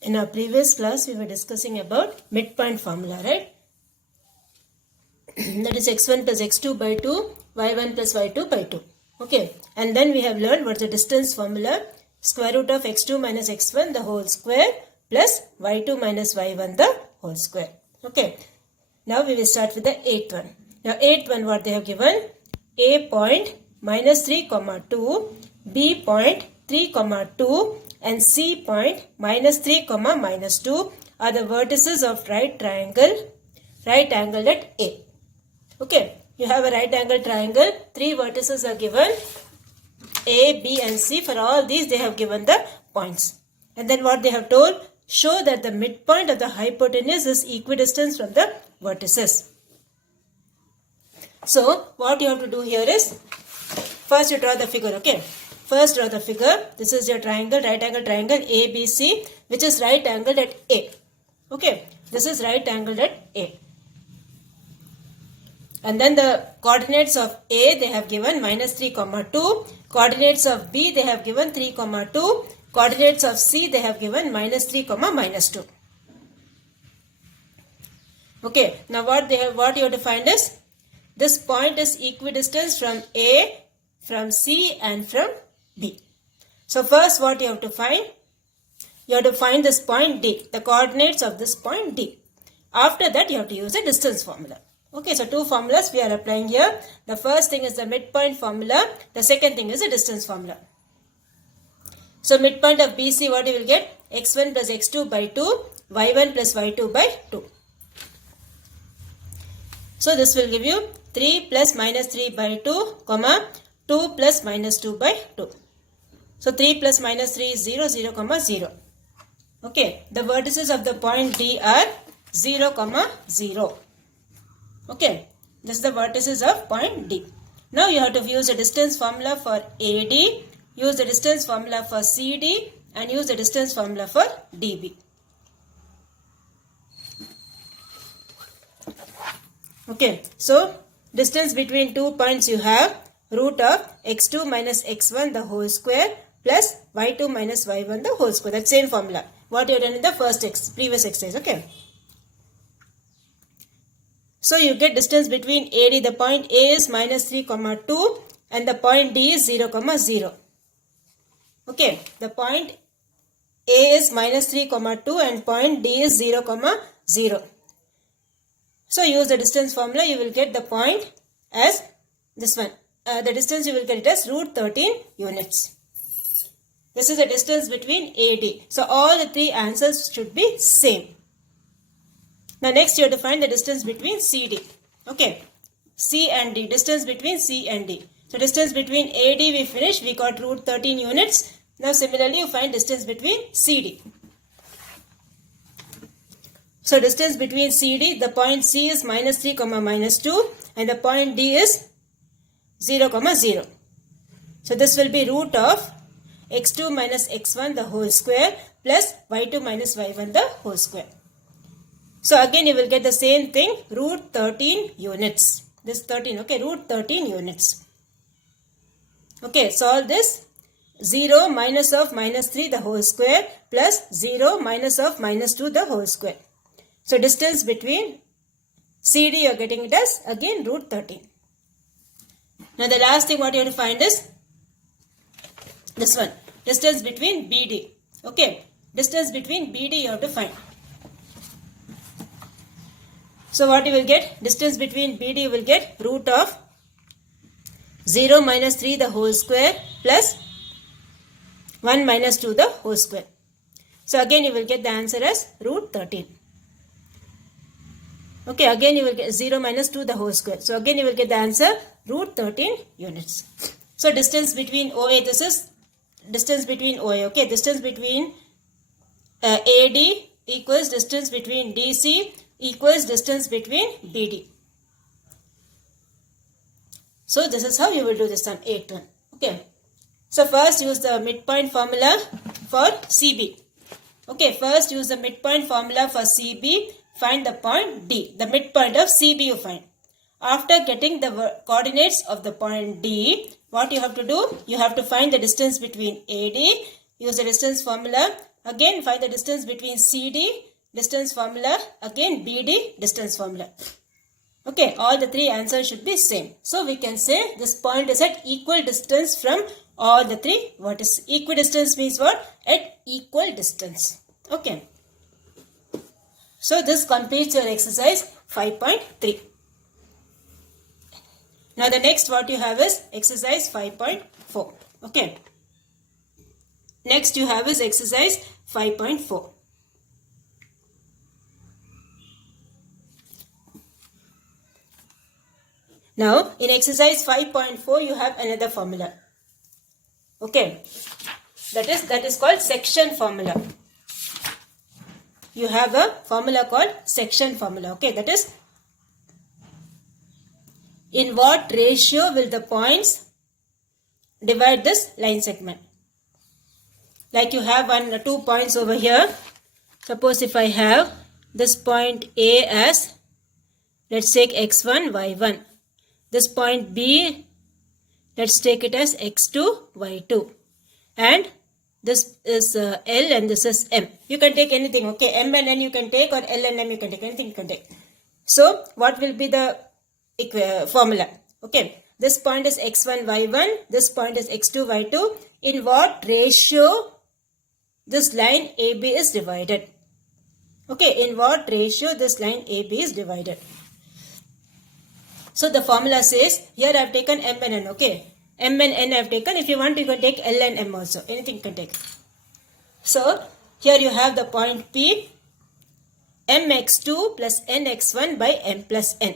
In our previous class, we were discussing about midpoint formula, right? That is x1 plus x2 by 2, y1 plus y2 by 2. Okay, and then we have learned what's the distance formula. Square root of x2 minus x1 the whole square plus y2 minus y1 the whole square. Okay, now we will start with the eighth one. Now eighth one, what they have given, a point minus 3 comma 2, b point 3 comma 2 and c point minus 3 comma minus 2 are the vertices of right angle at A. Okay, you have a right angle triangle, 3 vertices are given, A, B and C. For all these they have given the points. And then what they have told, show that the midpoint of the hypotenuse is equidistant from the vertices. So what you have to do here is, first you draw the figure, okay. First draw the figure. This is your triangle, right angle triangle ABC, which is right angled at A. Okay, this is right angled at A. And then the coordinates of A they have given minus 3 comma 2. Coordinates of B they have given 3 comma 2. Coordinates of C they have given minus 3 comma minus 2. Okay, now what you have to find is, this point is equidistant from A, from C and from B. So first what you have to find? You have to find this point D, the coordinates of this point D. After that you have to use the distance formula. Okay, so two formulas we are applying here. The first thing is the midpoint formula. The second thing is the distance formula. So midpoint of BC, what you will get? x1 plus x2 by 2, y1 plus y2 by 2. So this will give you 3 plus minus 3 by 2, comma 2 plus minus 2 by 2. So 3 plus minus 3 is 0, 0, comma 0. Okay, the vertices of the point D are 0, comma 0. Okay, this is the vertices of point D. Now you have to use the distance formula for AD, use the distance formula for CD and use the distance formula for DB. Okay, so distance between 2 points you have root of x2 minus x1 the whole square plus y2 minus y1 the whole square. That same formula what you have done in the previous exercise. Okay. So you get distance between AD, the point A is minus 3 comma 2 and the point D is 0 comma 0. Okay, the point A is minus 3 comma 2 and point D is 0 comma 0. So use the distance formula, you will get the point as this one. The distance you will get it as root 13 units. This is the distance between AD. So all the three answers should be same. Now next you have to find the distance between CD. Okay, C and D, distance between C and D. So distance between AD we finished, we got root 13 units. Now similarly you find distance between CD. So distance between CD, the point C is minus 3 comma minus 2 and the point D is 0 comma 0. So this will be root of x2 minus x1 the whole square plus y2 minus y1 the whole square. So again you will get the same thing, root 13 units. This 13, okay, root 13 units. Okay, solve this. 0 minus of minus 3 the whole square plus 0 minus of minus 2 the whole square. So distance between CD you are getting it as again root 13. Now the last thing what you have to find is this one, distance between BD. Okay, distance between BD you have to find. So what you will get? Distance between BD you will get root of 0 minus 3 the whole square plus 1 minus 2 the whole square. So again you will get the answer as root 13. Okay, again you will get 0 minus 2 the whole square. So again you will get the answer root 13 units. So distance between OA, this is distance between OA. Okay, distance between AD equals distance between DC equals distance between BD. So this is how you will do this on 8th one. Okay. So first use the midpoint formula for CB. Okay, first use the midpoint formula for CB. Find the point D. The midpoint of CB you find. After getting the coordinates of the point D, what you have to do? You have to find the distance between AD. Use the distance formula. again find the distance between CD, distance formula, again BD, distance formula. Okay, all the three answers should be same. So we can say this point is at equal distance from all the three vertices. Equidistance means what? At equal distance. Okay. So this completes your exercise 5.3. Now the next what you have is exercise 5.4. Okay. Next you have is exercise 5.4. Now in exercise 5.4 you have another formula. Okay. That is called section formula. You have a formula called section formula. Okay. That is, in what ratio will the points divide this line segment? Like you have 2 points over here. Suppose if I have this point A as, let's take x1, y1. This point B, let's take it as x2, y2. And this is L and this is M. You can take anything, okay. M and N you can take, or L and M you can take. Anything you can take. So, what will be the formula? Okay. This point is x1, y1. This point is x2, y2. In what ratio this line AB is divided? Okay. In what ratio this line AB is divided? So the formula says, here I have taken M and N, okay. M and N I have taken. If you want, you can take L and M also. Anything you can take. So here you have the point P, mx2 plus nx1 by m plus n.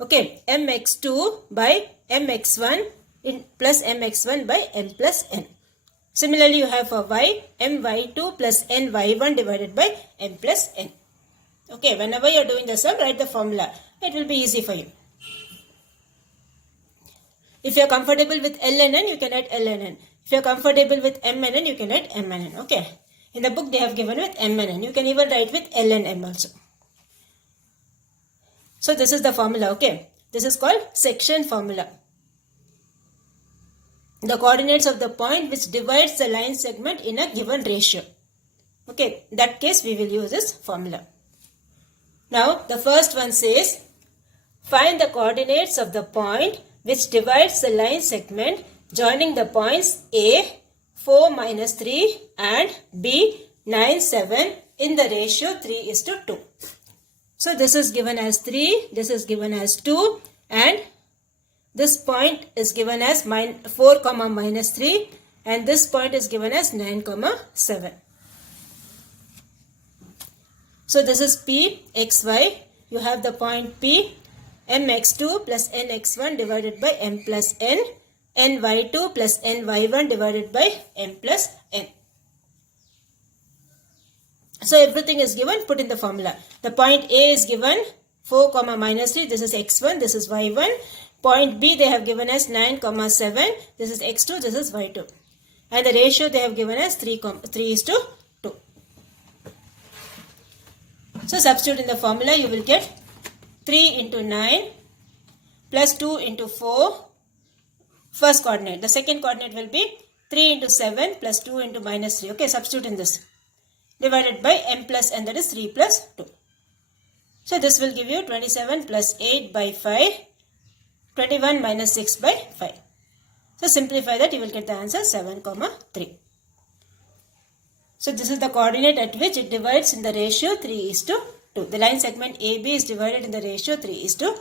Okay, mx2 by mx1 plus mx1 by m plus n. Similarly, you have for y, my2 plus ny1 divided by m plus n. Okay, whenever you are doing the sum, write the formula. It will be easy for you. If you are comfortable with L and N, you can write L and N. If you are comfortable with M and N, you can write M and N. Okay. In the book, they have given with M and N. You can even write with L and M also. So, this is the formula. Okay. This is called section formula. The coordinates of the point which divides the line segment in a given ratio. Okay. In that case, we will use this formula. Now, the first one says, find the coordinates of the point which divides the line segment joining the points A 4 minus 3 and B 9 7 in the ratio 3:2. So this is given as 3, this is given as 2, and this point is given as 4 comma minus 3, and this point is given as 9 comma 7. So this is P xy. You have the point P, mx2 plus nx1 divided by m plus n, ny2 plus ny1 divided by m plus n. So everything is given, put in the formula. The point A is given 4 comma minus 3, this is x1, this is y1. Point B they have given as 9 comma 7, this is x2, this is y2. And the ratio they have given as 3:2. So substitute in the formula, you will get 3 into 9 plus 2 into 4, first coordinate. The second coordinate will be 3 into 7 plus 2 into minus 3. Okay, substitute in this. Divided by m plus n, that is 3 plus 2. So this will give you 27 plus 8 by 5, 21 minus 6 by 5. So simplify that, you will get the answer 7 comma 3. So this is the coordinate at which it divides in the ratio 3:2. The line segment AB is divided in the ratio 3:2.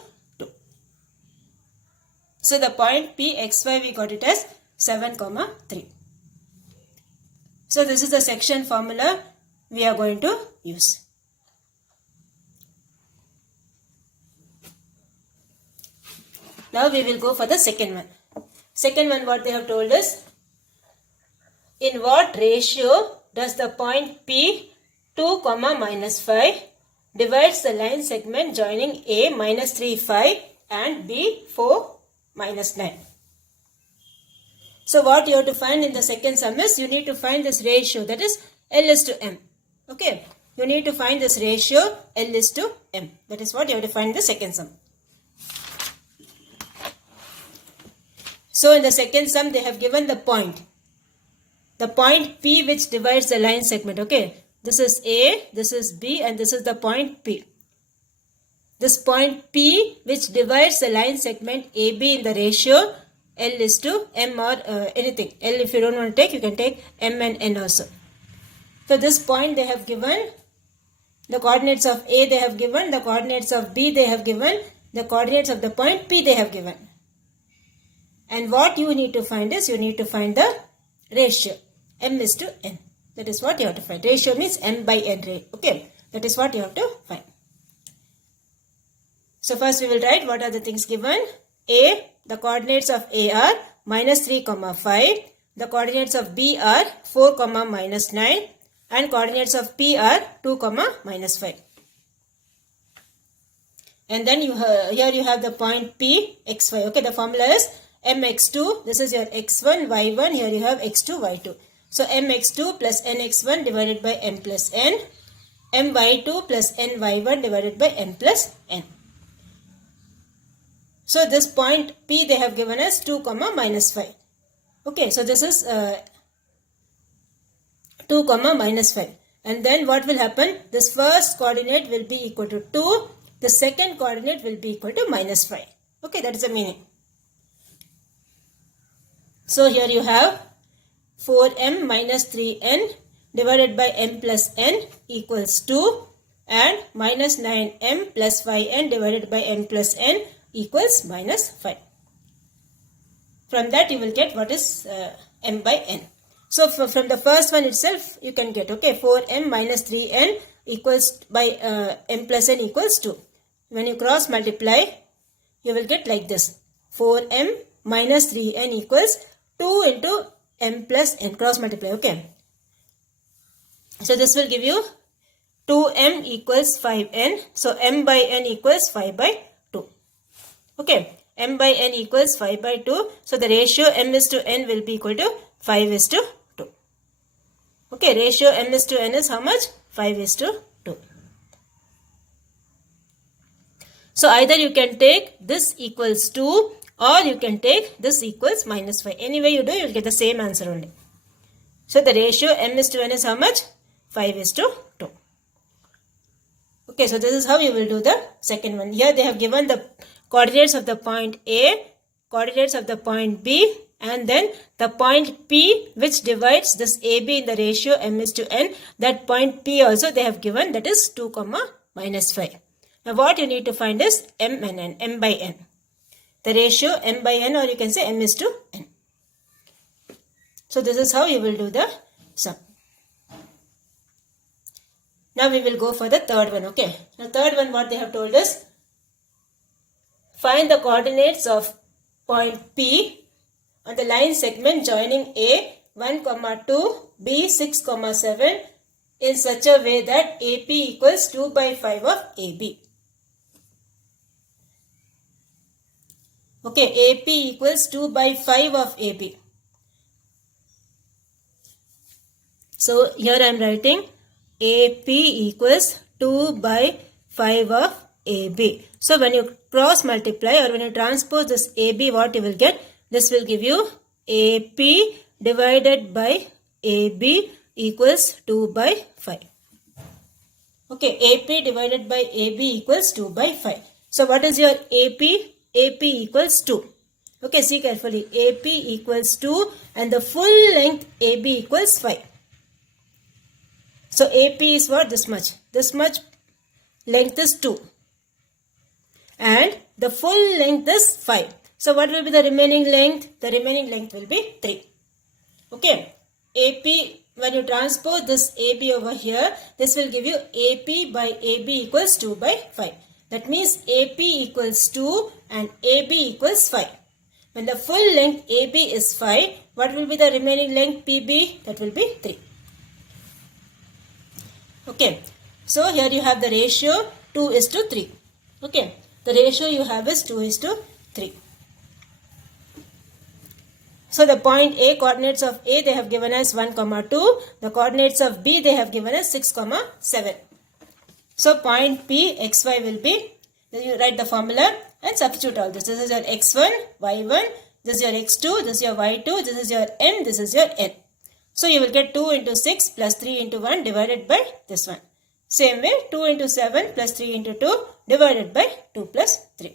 So the point PXY we got it as 7 comma 3. So this is the section formula we are going to use. Now we will go for the second one. Second one, what they have told us, in what ratio does the point P 2 comma minus 5 divides the line segment joining A minus 3 5 and B 4 minus 9. So what you have to find in the second sum is, you need to find this ratio, that is L:M. Okay, you need to find this ratio L:M. That is what you have to find in the second sum. So in the second sum they have given the point. the point P which divides the line segment. Okay, this is A, this is B, and this is the point P. This point P which divides the line segment AB in the ratio L is to M or anything. L, if you don't want to take, you can take M and N also. So this point they have given, the coordinates of A they have given, the coordinates of B they have given, the coordinates of the point P they have given. And what you need to find is, you need to find the ratio M is to N. That is what you have to find. Ratio means M by N. Okay, that is what you have to find. So first we will write what are the things given. A, the coordinates of A are minus 3, 5. The coordinates of B are 4, minus 9. And coordinates of P are 2, minus 5. And then here you have the point P, xy. Okay, the formula is mx2. This is your x1, y1. Here you have x2, y2. So mx2 plus nx1 divided by m plus n. my2 plus ny1 divided by m plus n. So this point P they have given us 2, minus 5. Okay, so this is 2, minus 5. And then what will happen? This first coordinate will be equal to 2. The second coordinate will be equal to minus 5. Okay, that is the meaning. So here you have 4m minus 3n divided by m plus n equals 2, and minus 9m plus 5n divided by m plus n equals minus 5. From that you will get what is m by n. So from the first one itself you can get, okay, 4m minus 3n equals by m plus n equals 2. When you cross multiply, you will get like this. 4m minus 3n equals 2 into m plus n. Cross multiply, okay. So this will give you 2m equals 5n. So m by n equals 5 by 2. Okay, m by n equals 5 by 2. So the ratio m is to n will be equal to 5 is to 2. Okay, ratio m is to n is how much? 5 is to 2. So either you can take this equals 2 or you can take this equals minus 5. Anyway you do, you will get the same answer only. So the ratio m is to n is how much? 5 is to 2. Okay, so this is how you will do the second one. Here they have given the coordinates of the point A, coordinates of the point B, and then the point P which divides this AB in the ratio m is to n. That point P also they have given, that is 2, minus 5. Now what you need to find is m and n, m by n. The ratio m by n, or you can say m is to n. So this is how you will do the sum. Now we will go for the third one, okay. The third one what they have told us, find the coordinates of point P on the line segment joining A 1, 2, B 6, 7 in such a way that AP equals 2 by 5 of AB. Okay, AP equals 2 by 5 of AB. So here I am writing AP equals 2 by 5 of AB. So when you cross multiply or when you transpose this AB, what you will get? This will give you AP divided by AB equals 2 by 5. Okay, AP divided by AB equals 2 by 5. So what is your AP? AP equals 2. Okay, see carefully. AP equals 2 and the full length AB equals 5. So AP is what? This much. This much length is 2. And the full length is 5. So what will be the remaining length? The remaining length will be 3. Okay. AP, when you transpose this AB over here, this will give you AP by AB equals 2 by 5. That means AP equals 2 and AB equals 5. When the full length AB is 5, what will be the remaining length PB? That will be 3. Okay. So here you have the ratio 2 is to 3. Okay. The ratio you have is 2 is to 3. So the point A, coordinates of A they have given us 1, 2. The coordinates of B they have given us 6, 7. So point P, xy will be, then you write the formula and substitute all this. This is your x1, y1, this is your x2, this is your y2, this is your m, this is your n. So you will get 2 into 6 plus 3 into 1 divided by this one. Same way 2 into 7 plus 3 into 2 divided by 2 plus 3.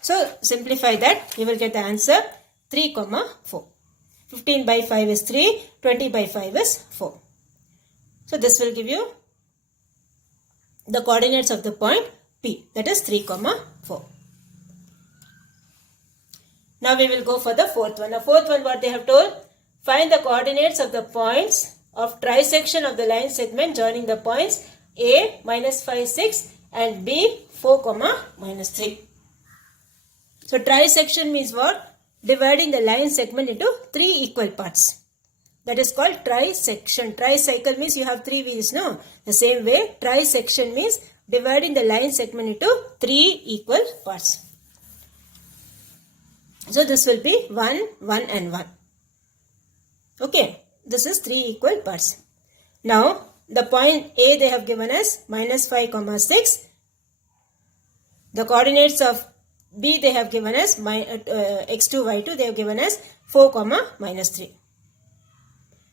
So simplify that, you will get the answer 3, 4. 15 by 5 is 3, 20 by 5 is 4. So this will give you the coordinates of the point P, that is 3, 4. Now we will go for the fourth one. The fourth one, what they have told, find the coordinates of the points of trisection of the line segment joining the points A, minus 5, 6 and B, 4, minus 3. So trisection means what? Dividing the line segment into 3 equal parts. That is called trisection. Tricycle means you have 3 wheels, no? The same way, trisection means dividing the line segment into 3 equal parts. So this will be 1, 1 and 1. Okay, this is 3 equal parts. Now, the point A they have given us minus 5, 6. The coordinates of B they have given us x2, y2 they have given us 4, minus 3.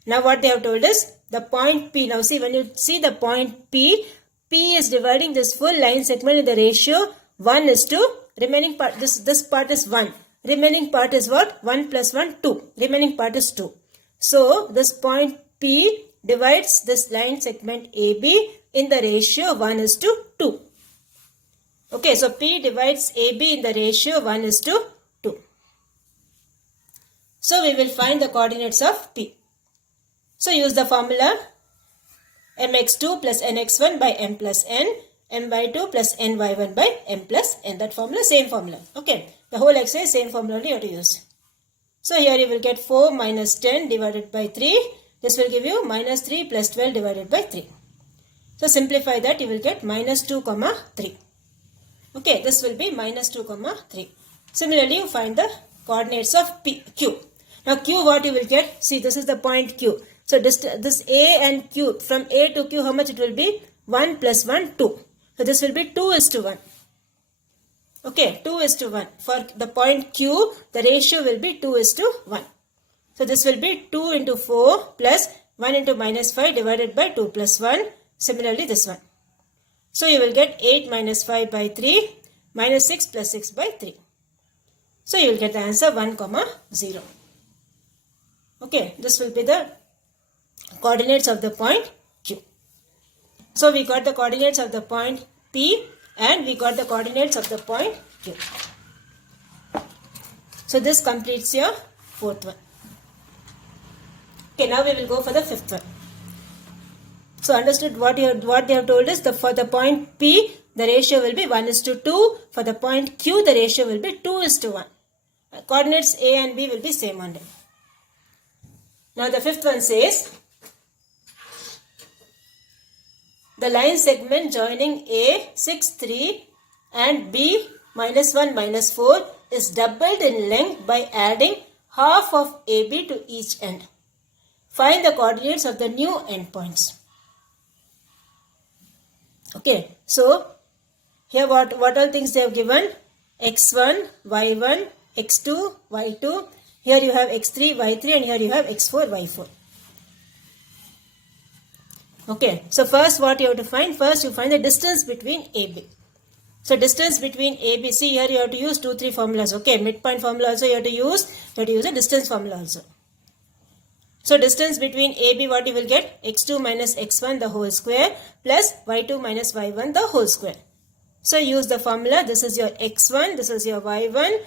Now what they have told us, the point P. Now see, when you see the point P, P is dividing this full line segment in the ratio 1 is to remaining part. This part is 1. Remaining part is what? 1 plus 1, 2. Remaining part is 2. So this point P divides this line segment AB in the ratio 1 is to 2. Okay, so P divides AB in the ratio 1 is to 2. So we will find the coordinates of P. So use the formula mx2 plus nx1 by m plus n, m by 2 plus ny1 by m plus n. That formula, same formula. Okay, the whole exercise, same formula only you have to use. So here you will get 4 minus 10 divided by 3. This will give you minus 3 plus 12 divided by 3. So simplify that, you will get minus 2, 3. Okay, this will be minus 2, 3. Similarly, you find the coordinates of Q. Now Q, what you will get? See, this is the point Q. So this A and Q, from A to Q, how much it will be? 1 plus 1, 2. So this will be 2 is to 1. Okay, 2 is to 1. For the point Q, the ratio will be 2 is to 1. So this will be 2 into 4 plus 1 into minus 5 divided by 2 plus 1. Similarly, this one. So you will get 8 minus 5 by 3 minus 6 plus 6 by 3. So you will get the answer 1, 0. Okay, this will be the coordinates of the point Q. So we got the coordinates of the point P and we got the coordinates of the point Q. So this completes your fourth one. Okay, now we will go for the fifth one. So understood what they have told us, for the point P, the ratio will be 1 is to 2. For the point Q, the ratio will be 2 is to 1. Coordinates A and B will be same only. Now the fifth one says, the line segment joining A 6, 3 and B minus 1, minus 4 is doubled in length by adding half of AB to each end. Find the coordinates of the new endpoints. Okay, so here what all things they have given? x1, y1, x2, y2. Here you have x3, y3 and here you have x4, y4. Okay, so first what you have to find? First you find the distance between AB. So distance between AB, see here you have to use 2, 3 formulas. Okay, midpoint formula also you have to use a distance formula also. So distance between AB, what you will get? x2 minus x1 the whole square plus y2 minus y1 the whole square. So use the formula. This is your x1, this is your y1,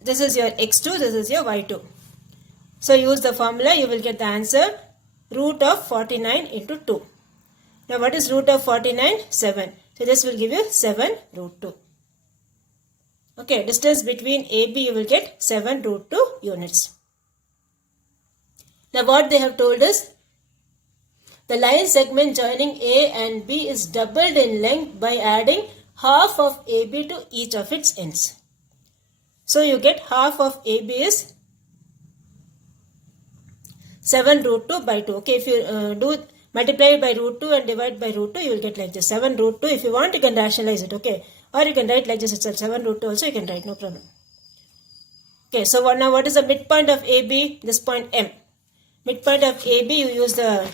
this is your x2, this is your y2. So use the formula, you will get the answer root of 49 into 2. Now what is root of 49? 7. So this will give you 7 root 2. Okay, distance between AB you will get 7 root 2 units. Now what they have told us, the line segment joining A and B is doubled in length by adding half of AB to each of its ends. So you get half of AB is 7 root 2 by 2. Okay, if you do multiply by root 2 and divide by root 2, you will get like this, 7 root 2. If you want, you can rationalize it, okay. Or you can write like this itself, 7 root 2 also you can write, no problem. Okay, so now what is the midpoint of AB? This point M. Midpoint of AB, you use the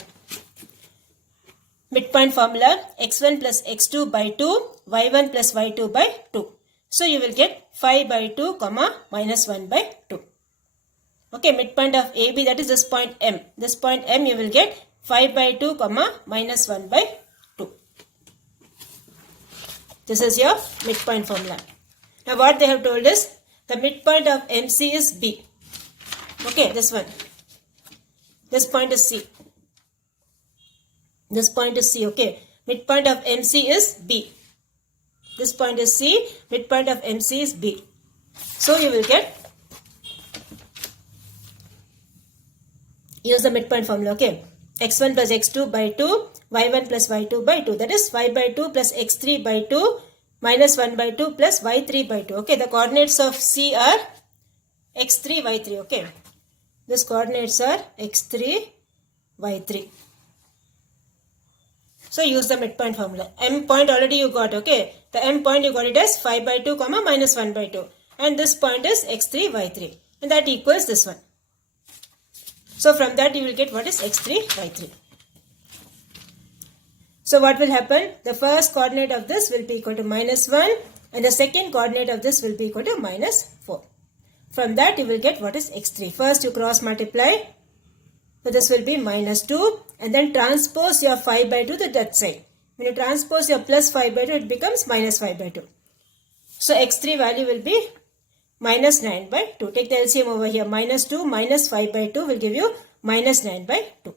midpoint formula x1 plus x2 by 2, y1 plus y2 by 2. So you will get 5 by 2 comma minus 1 by 2. Okay, midpoint of AB, that is this point M. This point M you will get 5 by 2 comma minus 1 by 2. This is your midpoint formula. Now what they have told is the midpoint of MC is B. Okay, this one. This point is C. This point is C, okay. Midpoint of MC is B. This point is C. Midpoint of MC is B. So you will get, use the midpoint formula, okay. x1 plus x2 by 2, y1 plus y2 by 2. That is 5 by 2 plus x3 by 2 minus 1 by 2 plus y3 by 2. Okay, the coordinates of C are x3, y3, okay. These coordinates are x3, y3. So use the midpoint formula. M point already you got, okay. The M point you got it as 5 by 2 comma minus 1 by 2. And this point is x3, y3. And that equals this one. So from that you will get what is x3, y3. So what will happen? The first coordinate of this will be equal to minus 1. And the second coordinate of this will be equal to minus 4. From that you will get what is x3. First you cross multiply. So this will be minus 2 and then transpose your 5 by 2 to that side. When you transpose your plus 5 by 2, it becomes minus 5 by 2. So x3 value will be minus 9 by 2. Take the LCM over here. Minus 2 minus 5 by 2 will give you minus 9 by 2.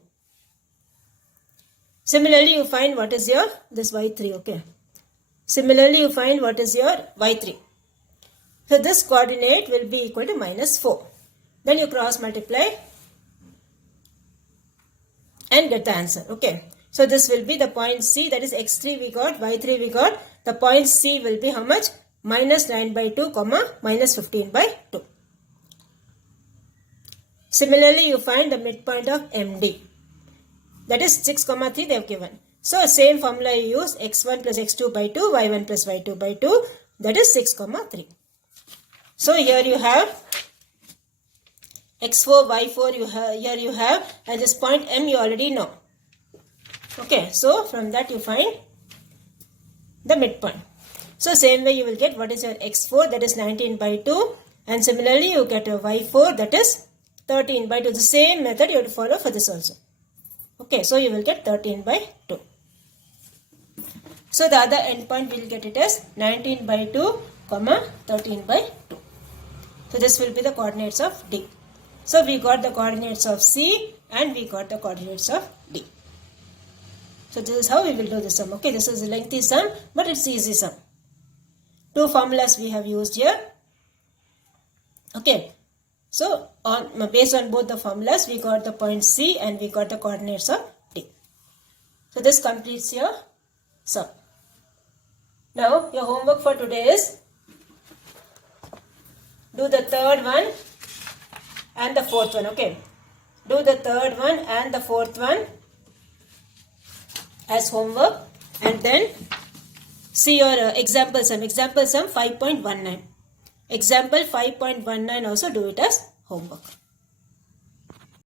Similarly, you find what is your, this y3, okay. Similarly, you find what is your y3. So this coordinate will be equal to minus 4. Then you cross multiply and get the answer, okay. So this will be the point C, that is x3 we got, y3 we got. The point C will be how much? Minus 9 by 2 comma minus 15 by 2. Similarly, you find the midpoint of MD. That is 6 comma 3 they have given. So same formula you use, x1 plus x2 by 2, y1 plus y2 by 2. That is 6 comma 3. So here you have x4, y4 here you have, and this point M you already know. Okay, so from that you find the midpoint. So same way you will get what is your x4, that is 19 by 2, and similarly you get your y4, that is 13 by 2. The same method you have to follow for this also. Okay, so you will get 13 by 2. So the other endpoint we will get it as 19 by 2 comma 13 by 2. So this will be the coordinates of D. So we got the coordinates of C and we got the coordinates of D. So this is how we will do this sum. Okay, this is a lengthy sum, but it's easy sum. Two formulas we have used here. Okay, so based on both the formulas, we got the point C and we got the coordinates of D. So this completes your sum. Now your homework for today is do the third one and the fourth one. Okay, do the third one and the fourth one as homework, and then see your example sum 5.19. Example 5.19 also do it as homework.